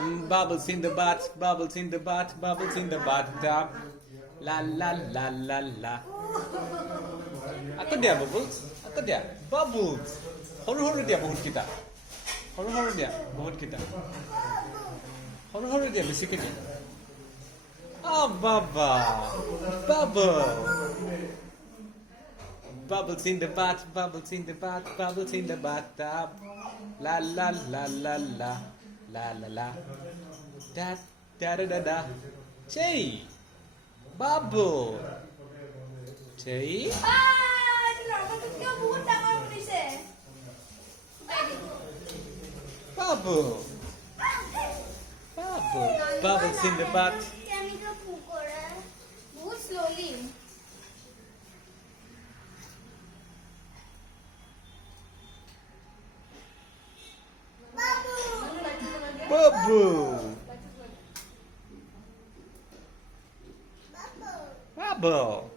Bubbles in the butt, bubbles in the butt, bubbles in the bathtub. La la la la la. Ako dia bubbles, ako dia bubbles. Horu dia bahut kita. Horu dia bahut kita. Horu dia besi kita. Ah baba, bubble. Bubbles in the butt, bubbles in the butt, bubbles in the bathtub. La la la la la. La la la. Da da da da da. Jay. Bubble. Jay. Bubble. Bubble. Bubbles in the butt. Slowly. Bubble. Bubble.